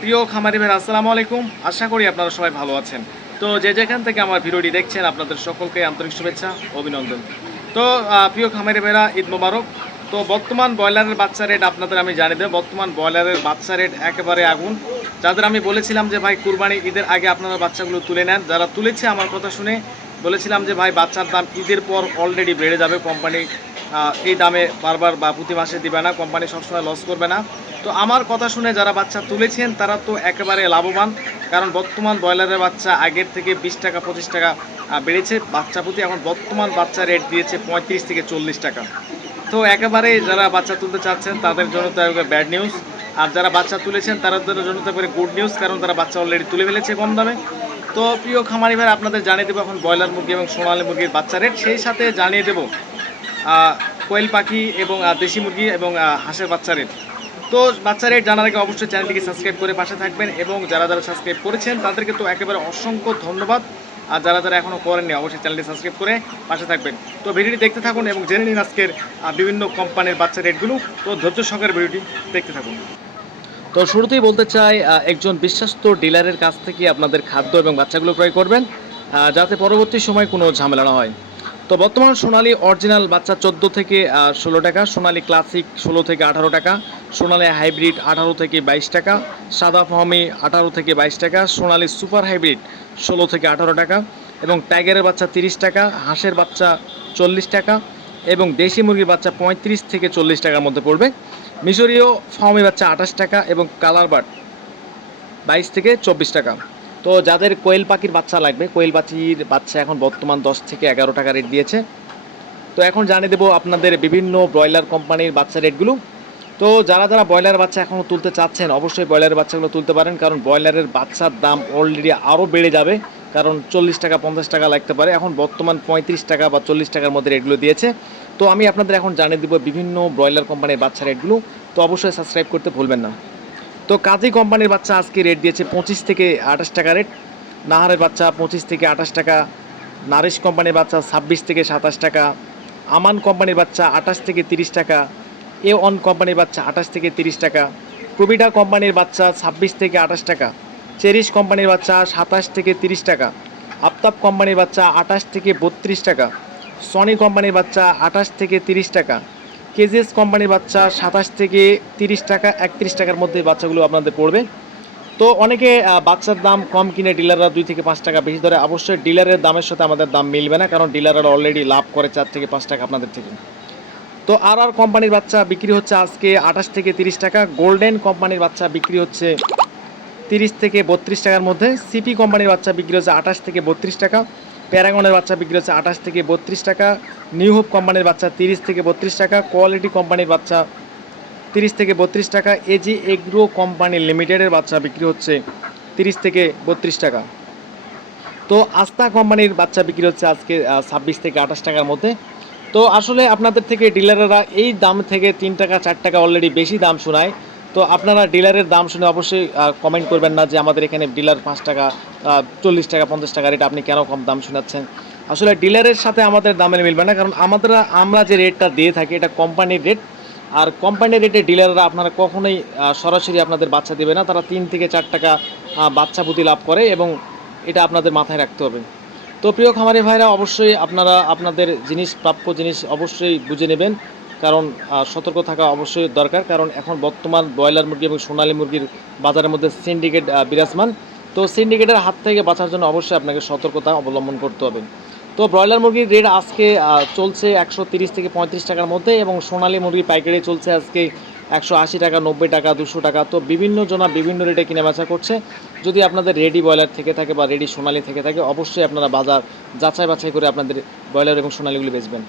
প্রিয় খামারি ভাই আসসালামু আলাইকুম। আশা করি আপনারা সবাই ভালো আছেন। তো যে যেখান থেকে আমার ভিডিওটি দেখছেন, আপনাদের সকলকে আন্তরিক শুভেচ্ছা, অভিনন্দন। তো প্রিয় খামারি ভাইরা, ঈদ মোবারক। তো, বর্তমান ব্রয়লারের বাচ্চা রেট আপনাদের আমি জানিয়ে দেব। বর্তমান ব্রয়লারের বাচ্চা রেট একেবারে আগুন। যাদের আমি বলেছিলাম যে, ভাই, কুরবানি ঈদের আগে আপনারা বাচ্চাগুলো তুলে নেন। যারা তুলেছে আমার কথা শুনে, বলেছিলাম যে, ভাই, বাচ্চার দাম ঈদের পর অলরেডি বেড়ে যাবে। কোম্পানি এই দামে বারবার বা প্রতি মাসে দিবে না। কোম্পানি সবসময় লস করবে না। তো আমার কথা শুনে যারা বাচ্চা তুলেছেন, তারা তো একেবারে লাভবান। কারণ বর্তমান ব্রয়লারের বাচ্চা আগের থেকে বিশ টাকা, পঁচিশ টাকা বেড়েছে। বাচ্চা প্রতি এখন বর্তমান বাচ্চা রেট দিয়েছে পঁয়ত্রিশ থেকে চল্লিশ টাকা। তো একেবারে যারা বাচ্চা তুলতে চাচ্ছেন, তাদের জন্য তো ব্যাড নিউজ আর যারা বাচ্চা তুলেছেন, তাদের জন্য তো করে গুড নিউজ কারণ তারা বাচ্চা অলরেডি তুলে ফেলেছে কম দামে। তো প্রিয় খামারি ভাই, আপনাদের জানিয়ে দেবো এখন ব্রয়লার মুরগি এবং সোনালী মুরগির বাচ্চা রেট সেই সাথে জানিয়ে দেবো কোয়েল পাখি এবং দেশি মুরগি এবং হাঁসের বাচ্চা রেট তো বাচ্চা রেট জানার আগে অবশ্যই চ্যানেলটিকে সাবস্ক্রাইব করে পাশে থাকবেন এবং যারা যারা সাবস্ক্রাইব করেছেন, তাদেরকে তো একেবারে অসংখ্য ধন্যবাদ। আর যারা যারা এখনও করেননি, অবশ্যই চ্যানেলটি সাবস্ক্রাইব করে পাশে থাকবেন। তো ভিডিওটি দেখতে থাকুন এবং জেনে নিন আজকের বিভিন্ন কোম্পানির বাচ্চা রেটগুলো। তো ধৈর্য সহকারে ভিডিওটি দেখতে থাকুন। তো শুরুতেই বলতে চাই একজন বিশ্বস্ত ডিলারের কাছ থেকে আপনাদের খাদ্য এবং বাচ্চাগুলো ক্রয় করবেন যাতে পরবর্তী সময় কোনো ঝামেলা না হয়। তো বর্তমান সোনালি অরিজিনাল বাচ্চা চোদ্দ থেকে ষোলো টাকা, সোনালি ক্লাসিক ষোলো থেকে আঠারো টাকা, সোনালি হাইব্রিড আঠারো থেকে বাইশ টাকা, সাদা ফহমি আঠারো থেকে বাইশ টাকা, সোনালি সুপার হাইব্রিড ষোলো থেকে আঠারো টাকা এবং টাইগারের বাচ্চা তিরিশ টাকা, হাঁসের বাচ্চা চল্লিশ টাকা এবং দেশি মুরগির বাচ্চা পঁয়ত্রিশ থেকে চল্লিশ টাকার মধ্যে পড়বে। মিশরীয় ফার্মি বাচ্চা আঠাশ টাকা এবং কালার বাট বাইশ থেকে চব্বিশ টাকা। তো যাদের কোয়েল পাখির বাচ্চা লাগবে, কোয়েল পাখির বাচ্চা এখন বর্তমান দশ থেকে এগারো টাকা রেট দিয়েছে। তো এখন জানিয়ে দেবো আপনাদের বিভিন্ন ব্রয়লার কোম্পানির বাচ্চা রেটগুলো তো যারা যারা ব্রয়লার বাচ্চা এখনও তুলতে চাচ্ছেন, অবশ্যই ব্রয়লারের বাচ্চাগুলো তুলতে পারেন, কারণ ব্রয়লারের বাচ্চার দাম অলরেডি আরও বেড়ে যাবে, কারণ চল্লিশ টাকা, পঞ্চাশ টাকা লাগতে পারে। এখন বর্তমান পঁয়ত্রিশ টাকা বা চল্লিশ টাকার মধ্যে রেটগুলো দিয়েছে। তো আমি আপনাদের এখন জানিয়ে দেবো বিভিন্ন ব্রয়লার কোম্পানির বাচ্চা রেটগুলো তো অবশ্যই সাবস্ক্রাইব করতে ভুলবেন না। তো কাজী কোম্পানির বাচ্চা আজকে রেট দিয়েছে পঁচিশ থেকে আঠাশ টাকা রেট নাহারের বাচ্চা পঁচিশ থেকে আঠাশ টাকা, নারিশ কোম্পানির বাচ্চা ছাব্বিশ থেকে সাতাশ টাকা, আমান কোম্পানির বাচ্চা আঠাশ থেকে তিরিশ টাকা এ ওয়ান কোম্পানির বাচ্চা আঠাশ থেকে তিরিশ টাকা, প্রবিডা কোম্পানির বাচ্চা ছাব্বিশ থেকে আঠাশ টাকা, চেরিশ কোম্পানির বাচ্চা সাতাশ থেকে তিরিশ টাকা, আফতাব কোম্পানির বাচ্চা আঠাশ থেকে বত্রিশ টাকা, সনি কোম্পানির বাচ্চা আঠাশ থেকে তিরিশ টাকা কেজিএস কোম্পানির বাচ্চা সাতাশ থেকে তিরিশ টাকা, একত্রিশ টাকার মধ্যে বাচ্চাগুলো আপনাদের পড়বে। তো অনেকে বাচ্চার দাম কম কিনে ডিলাররা দুই থেকে পাঁচ টাকা বেশি ধরে। অবশ্যই ডিলারের দামের সাথে আমাদের দাম মিলবে না, কারণ ডিলাররা অলরেডি লাভ করে চার থেকে পাঁচ টাকা আপনাদের থেকে। তো আর আর কোম্পানির বাচ্চা বিক্রি হচ্ছে আজকে আঠাশ থেকে তিরিশ টাকা, গোল্ডেন কোম্পানির বাচ্চা বিক্রি হচ্ছে তিরিশ থেকে বত্রিশ টাকার মধ্যে, সিপি কোম্পানির বাচ্চা বিক্রি হচ্ছে আঠাশ থেকে বত্রিশ টাকা। প্যারাগনের বাচ্চা বিক্রি হচ্ছে আঠাশ থেকে বত্রিশ টাকা, নিউ হোপ কোম্পানির বাচ্চা তিরিশ থেকে বত্রিশ টাকা, কোয়ালিটি কোম্পানির বাচ্চা তিরিশ থেকে বত্রিশ টাকা, এজি এগ্রো কোম্পানি লিমিটেডের বাচ্চা বিক্রি হচ্ছে তিরিশ থেকে বত্রিশ টাকা। তো আস্থা কোম্পানির বাচ্চা বিক্রি হচ্ছে আজকে ছাব্বিশ থেকে আঠাশ টাকার মধ্যে। তো আসলে আপনাদের থেকে ডিলাররা এই দাম থেকে তিন টাকা, চার টাকা অলরেডি বেশি দাম শোনায়। তো আপনারা ডিলারের দাম শুনে অবশ্যই কমেন্ট করবেন না যে আমাদের এখানে ডিলার পাঁচ টাকা চল্লিশ টাকা, পঞ্চাশ টাকা রেট আপনি কেন কম দাম শোনাচ্ছেন আসলে ডিলারের সাথে আমাদের দামের মিলবে না, কারণ আমাদের, আমরা যে রেটটা দিয়ে থাকি এটা কোম্পানির রেট। আর কোম্পানির রেটে ডিলাররা আপনারা কখনোই সরাসরি আপনাদের বাচ্চা দেবে না, তারা তিন থেকে চার টাকা বাচ্চা প্রতি লাভ করে এবং এটা আপনাদের মাথায় রাখতে হবে। তো প্রিয় খামারি ভাইরা, অবশ্যই আপনারা আপনাদের জিনিস, প্রাপ্য জিনিস অবশ্যই বুঝে নেবেন। কারণ সতর্ক থাকা অবশ্যই দরকার। কারণ এখন বর্তমান ব্রয়লার মুরগি এবং সোনালী মুরগির বাজারের মধ্যে সিন্ডিকেট বিরাজমান। তো সিন্ডিকেটের হাত থেকে বাঁচার জন্য অবশ্যই আপনাকে সতর্কতা অবলম্বন করতে হবে। তো ব্রয়লার মুরগির রেট আজকে চলছে একশো থেকে পঁয়ত্রিশ টাকার মধ্যে এবং সোনালী মুরগির পাইকারি চলছে আজকে একশো আশি টাকা, নব্বই টাকা, দুশো টাকা। তো বিভিন্ন জনা বিভিন্ন রেটে কিনে বেচা করছে। যদি আপনাদের রেডি ব্রয়লার থেকে থাকে বা রেডি সোনালি থেকে থাকে, অবশ্যই আপনারা বাজার যাচাই বাছাই করে আপনাদের ব্রয়লার এবং সোনালিগুলি বেচবেন।